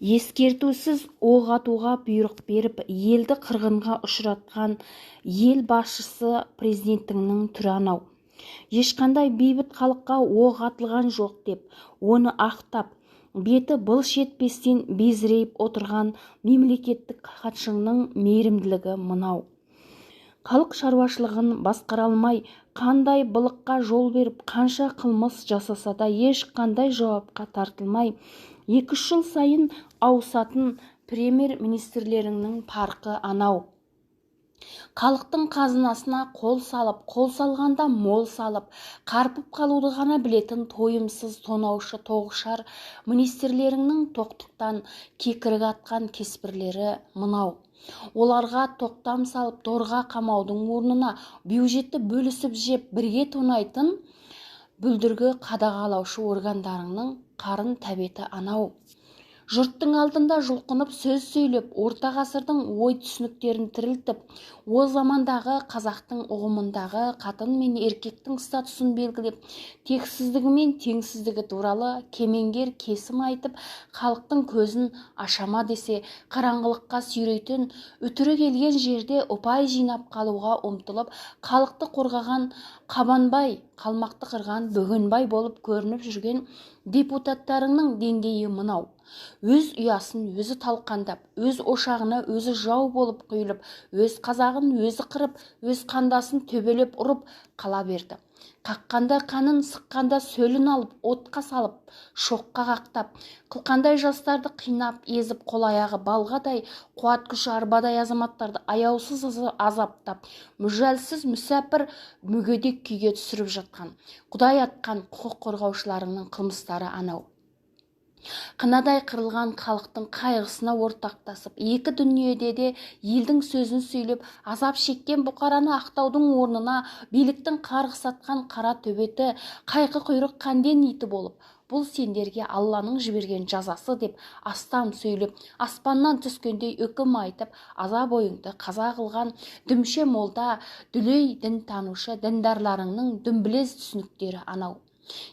ескертусіз оқ атуға бұйрық беріп, елді қырғынға ұшыратқан ел басшысы президентінің түрі анау. Ешқандай бейбіт халыққа оқ атылған жоқ деп, оны ақтап, беті былш етпестен безірейіп отырған мемлекеттік хатшының мейірімділігі мынау. Халық шаруашылығын басқара алмай, қандай былыққа жол беріп, қанша қылмыс жасаса да ешқандай жауапқа тартылмай, 2 жыл сайын ауысатын премьер-министрлерінің парқы анау. Халықтың қазынасына қол салғанда мол салып, қарпып қалуды ғана білетін тойымсыз тонаушы тоғышар министрлерінің тоқтықтан кекірік атқан кеспірлері мынау. Оларға тоқтам салып торға қамаудың орнына бюджетті бөлісіп жеп бірге тонайтын бүлдіргі қадағалаушы органдарының қарын тәбеті анау. Жұрттың алдында жұлқынып сөз сөйлеп, орта ғасырдың ой түсініктерін тірілтіп, о замандағы қазақтың ұғымындағы қатын мен еркектің статусын белгілеп, тексіздігі мен теңсіздігі туралы кемеңгер кесім айтып, халықтың көзін ашама десе, қараңғылыққа сүйрейтін, үтірі келген жерде ұпай жинап қалуға ұмтылып, халықты қорғаған Қабанбай, қалмақты қырған Бөгенбай болып көрініп жүрген депутаттарының деңгейі мынау. Өз ұясын өзі талқандап, өз ошағына өзі жау болып құйылып, өз қазағын өзі қырып, өз қандасын төбелеп ұрып қала берді. Қаққанда қанын, сыққанда сөлін алып, отқа салып, шоққа қақтап, қылқандай жастарды қинап, езіп, қол-аяғы балғадай, қуат күші арбадай азаматтарды аяусыз азаптап, мүжәлсіз мүсәпір мүгедек күйге түсіріп жатқан, Құдай атқан құқық қорғаушыларының қылмыстары анау. Қынадай қырылған халықтың қайғысына ортақтасып, екі дүниеде де елдің сөзін сөйлеп, азап шеккен бұқараны ақтаудың орнына биліктің қарғыс атқан қара төбеті, қайқы құйрық қанден иті болып, бұл сендерге Алланың жіберген жазасы деп астам сөйлеп, аспаннан түскендей үкім айтып, азап ойыңды қаза қылған дүмше молда, дүлей дін танушы діндарларыңның дүмбілез түсініктері анау.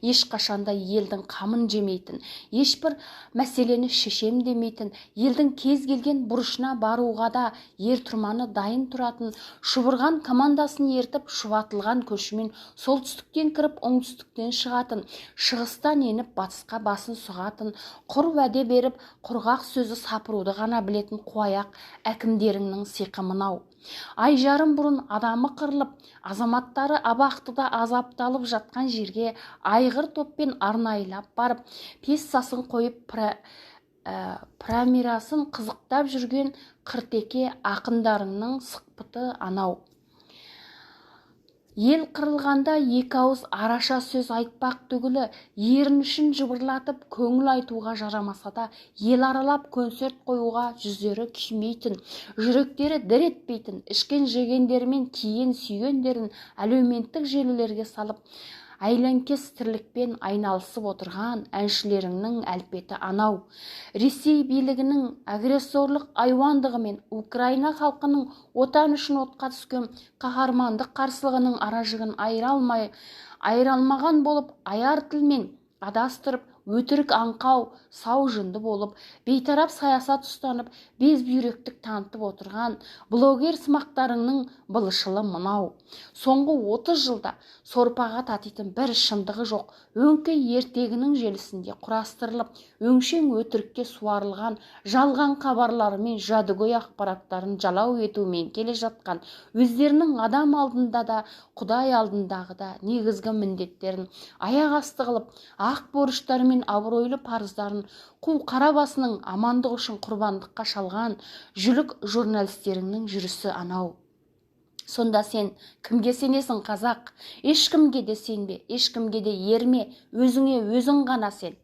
Ешқашанда елдің қамын жемейтін, ешбір мәселені шешем демейтін, елдің кез келген бұрышына баруға да ер тұрманы дайын тұратын, шұбырған командасын ертіп, шұбатылған көшімен солтүстіктен кіріп, оңтүстіктен шығатын, шығыстан еніп, батысқа басын сұғатын, құр уәде беріп, құрғақ сөзі сапыруды ғана білетін қуаяқ әкімдеріңнің сиқы мынау. Ай жарым бұрын адамы қырылып, азаматтары абақтыда азапталып жатқан жерге айғыр топпен арнайылап барып, пьесасын қойып, премьерасын қызықтап жүрген қыртеке ақындарыңның сықпыты анау. Ел қырылғанда екі ауыз араша сөз айтпақ түгілі, ерін үшін жыбырлатып көңіл айтуға жарамаса да, ел аралап концерт қоюға жүздері күймейтін, жүректері дір етпейтін, ішкен жегендерімен киген сүйгендерін әлеуметтік желілерге салып, әйләнкес тірлікпен айналысып отырған әншілеріңнің әлпеті анау. Ресей билігінің агрессорлық айуандығы мен Украина халқының отан үшін отқа түскен қаһармандық қарсылығының аражығын айыралмаған болып, аяр тілмен адастырып, өтірік аңқау, сау жынды болып, бейтарап саясат ұстанып, безбүйректік танытып отырған блогер сымақтарыңның былышылы мынау. Соңғы 30 жылда сорпаға татитын бір шындығы жоқ, өңкей ертегінің желісінде құрастырылып, өңшең өтірікке суарылған жалған хабарлары мен жәдігөй ақпараттарын жалау етумен келе жатқан, өздерінің адам алдында да, Құдай алдындағы да негізгі міндеттерін аяқ асты қылып, ақ борыштары мен абыройлы парыздарын қу қара басының амандық үшін құрбандыққа шалған жүлік журналистеріңнің жүрісі анау. Сонда сен кімге сенесің, қазақ? Ешкімге де сенбе, ешкімге де ерме, өзіңе өзің ғана сен.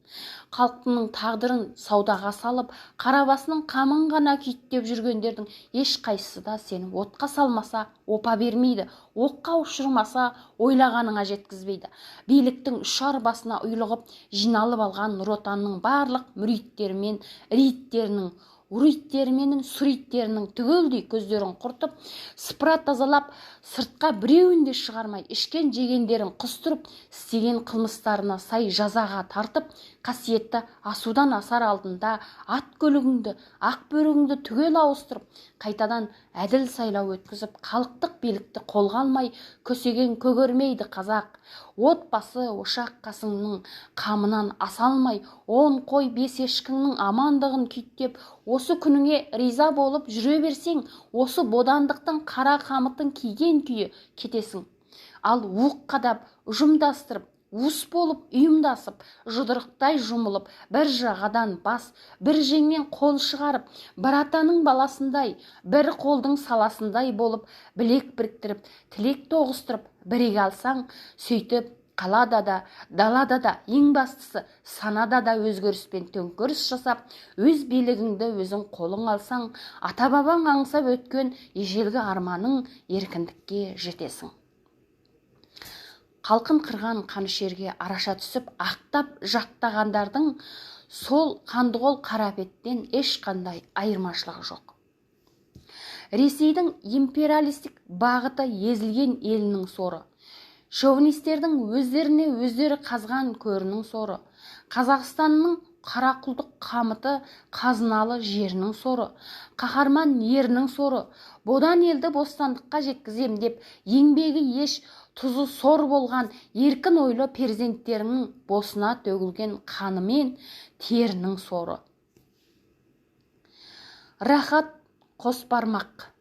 Халқының тағдырын саудаға салып, қарабасының қамын ғана күйттеп жүргендердің ешқайсысы да сені отқа салмаса, опа бермейді, оққа ұшырмаса, ойлағаныңа жеткізбейді. Биліктің ұшар басына ұйлығып, жиналып алған Нұр Отанның барлық мүриттері мен рейттерінің уриттері суриттерінің түгелдей көздерін құртып, сыпыра тазалап, сыртқа біреуін де шығармай, ішкен жегендерін құстырып, істеген қылмыстарына сай жазаға тартып, қасиетті асудан асар алдында ат көлігіңді, ақ бөрігіңді түгел ауыстырып, қайтадан әділ сайлау өткізіп, халықтық билікті қолға алмай, көсеген көгермейді қазақ. Отбасы, ошақ қасыңның қамынан аса алмай, 10 қой 5 ешкіңнің амандығын күйттеп, осы күніңе риза болып жүре берсең, осы бодандықтың қара қамытын киген күйі кетесің. Ал уық қадап, ұжымдастырып, уыс болып ұйымдасып, жұдырықтай жұмылып, бір жағадан бас, бір жеңнен қол шығарып, бір атаның баласындай, бір қолдың саласындай болып, білек біріктіріп, тілек тоғыстырып, біріге алсаң, сөйтіп қалада да, далада да, ең бастысы санада да өзгеріспен төңкеріс жасап, өз билігіңді өзің қолың алсаң, ата-бабаң аңсап өткен ежелгі арманың еркіндікке жетесің. Қалқын қырған қанішерге араша түсіп, ақтап жақтағандардың сол қандықол қарапеттен ешқандай айырмашылығы жоқ. Ресейдің империалистік бағыты езілген елінің соры, шовинистердің өздеріне өздері қазған көрінің соры, Қазақстанның қарақұлдық қамыты қазыналы жерінің соры, қаһарман ерінің соры, бодан елді бостандыққа жеткізем деп еңбегі еш тұзы сор болған еркін ойлы перзенттерінің босына төгілген қаны мен терінің соры. Рахат Қосбармақ.